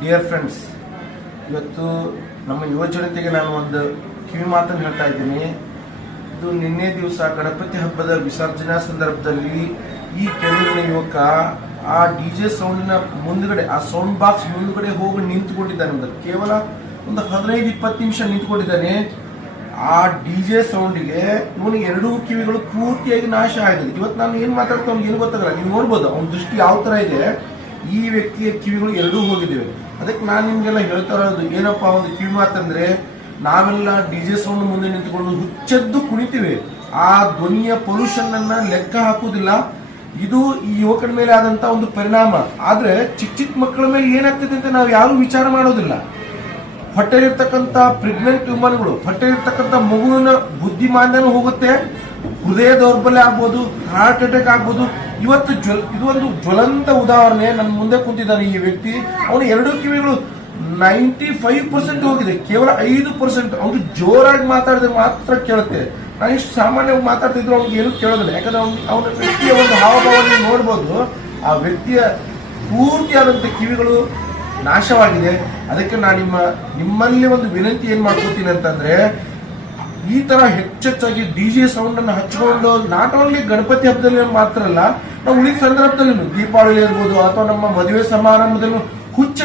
Dear friends, ಇವತ್ತು ನಮ್ಮ ಯುವ ಜನತೆಗೆ ನಾನು ಒಂದು ಕಿವಿ ಮಾತನ್ನು ಹೇಳ್ತಾ ಇದ್ದೀನಿ. ಇದು ನಿನ್ನೆ ದಿವಸ ಗಣಪತಿ ಹಬ್ಬದ ವಿಸರ್ಜನಾ ಸಂದರ್ಭದಲ್ಲಿ ಈ ಕೆರಳಿನ ಯುವಕ ಆ ಡಿಜೆ ಸೌಂಡಿನ ಮುಂದ್ಗಡೆ, ಆ ಸೌಂಡ್ ಬಾಕ್ಸ್ ಮುಂದ್ಗಡೆ ಹೋಗಿ ನಿಂತುಕೊಂಡಿದ್ದಾನೆ. ಕೇವಲ ಒಂದು 15-20 ನಿಮಿಷ ನಿಂತುಕೊಂಡಿದ್ದಾನೆ. ಆ ಡಿಜೆ ಸೌಂಡಿಗೆ ಇವನು ಎರಡೂ ಕಿವಿಗಳು ಪೂರ್ತಿಯಾಗಿ ನಾಶ ಆಗಿದೆ. ಇವತ್ತು ನಾನು ಏನ್ ಮಾತಾಡ್ತಾ ಅವ್ನಿಗೆ ಏನು ಗೊತ್ತಾಗಲ್ಲ. ನೀವು ನೋಡ್ಬೋದು ಅವನ ದೃಷ್ಟಿ ಯಾವ ತರ ಇದೆ. ಈ ವ್ಯಕ್ತಿಯ ಕಿವಿಗಳು ಎರಡೂ ಹೋಗಿದ್ದೇವೆ. ಅದಕ್ಕೆ ನಾನು ನಿಮ್ಗೆಲ್ಲ ಹೇಳ್ತಾ ಇರೋದು ಏನಪ್ಪಾ, ಒಂದು ಕಿವಿ ಮಾತಂದ್ರೆ, ನಾವೆಲ್ಲ ಡಿಜೆ ಸೌಂಡ್ ಮುಂದೆ ನಿಂತುಕೊಂಡು ಹುಚ್ಚದ್ದು ಕುಣಿತೀವಿ. ಆ ಧ್ವನಿಯ ಪೊಲ್ಯೂಷನ್ ಅನ್ನ ಲೆಕ್ಕ ಹಾಕುವುದಿಲ್ಲ. ಇದು ಈ ಯುವಕನ ಮೇಲೆ ಆದಂತ ಒಂದು ಪರಿಣಾಮ. ಆದ್ರೆ ಚಿಕ್ಕ ಮಕ್ಕಳ ಮೇಲೆ ಏನಾಗ್ತದೆ ಅಂತ ನಾವು ಯಾರು ವಿಚಾರ ಮಾಡೋದಿಲ್ಲ. ಹೊಟ್ಟೆಲಿರ್ತಕ್ಕಂಥ ಪ್ರೆಗ್ನೆಂಟ್ ವುಮನ್ಗಳು, ಹೊಟ್ಟೆಲಿರ್ತಕ್ಕಂಥ ಮಗುವಿನ ಬುದ್ಧಿಮಾಂದ್ಯನೂ ಹೋಗುತ್ತೆ, ಹೃದಯ ದೌರ್ಬಲ್ಯ ಆಗ್ಬೋದು, ಹಾರ್ಟ್ ಅಟ್ಯಾಕ್ ಆಗ್ಬೋದು. ಇವತ್ತು ಇದು ಒಂದು ಜ್ವಲಂತ ಉದಾಹರಣೆ. ನನ್ನ ಮುಂದೆ ಕುಂತಿದ್ದಾನೆ ಈ ವ್ಯಕ್ತಿ. ಅವನು ಎರಡೂ ಕಿವಿಗಳು 95% ಹೋಗಿದೆ, ಕೇವಲ 5% ಅವನು ಜೋರಾಗಿ ಮಾತಾಡಿದ್ರೆ ಮಾತ್ರ ಕೇಳುತ್ತೆ. ನಾನು ಇಷ್ಟು ಸಾಮಾನ್ಯವಾಗಿ ಮಾತಾಡ್ತಿದ್ರು ಅವ್ನಿಗೆ ಏನು ಕೇಳೋದಿಲ್ಲ. ಯಾಕಂದ್ರೆ ಅವನ ವ್ಯಕ್ತಿಯ ಒಂದು ಹಾವಭಾವ ನೋಡ್ಬೋದು. ಆ ವ್ಯಕ್ತಿಯ ಪೂರ್ತಿಯಾದಂಥ ಕಿವಿಗಳು ನಾಶವಾಗಿದೆ. ಅದಕ್ಕೆ ನಾನು ನಿಮ್ಮಲ್ಲಿ ಒಂದು ವಿನಂತಿ ಏನ್ ಮಾಡ್ಕೋತೀನಿ ಅಂತಂದ್ರೆ, ಈ ತರ ಹೆಚ್ಚೆಚ್ಚಾಗಿ ಡಿಜೆ ಸೌಂಡ್ ಅನ್ನು ಹಚ್ಕೊಂಡು ನಾಟ್ ಓನ್ಲಿ ಗಣಪತಿ ಹಬ್ಬದಲ್ಲಿ ಮಾತ್ರ ಅಲ್ಲ, ನಾವು ಉಳಿದ ಸಂದರ್ಭದಲ್ಲಿ ದೀಪಾವಳಿ ಇರ್ಬೋದು ಅಥವಾ ನಮ್ಮ ಮದುವೆ ಸಮಾರಂಭದಲ್ಲೂ ಹುಚ್ಚ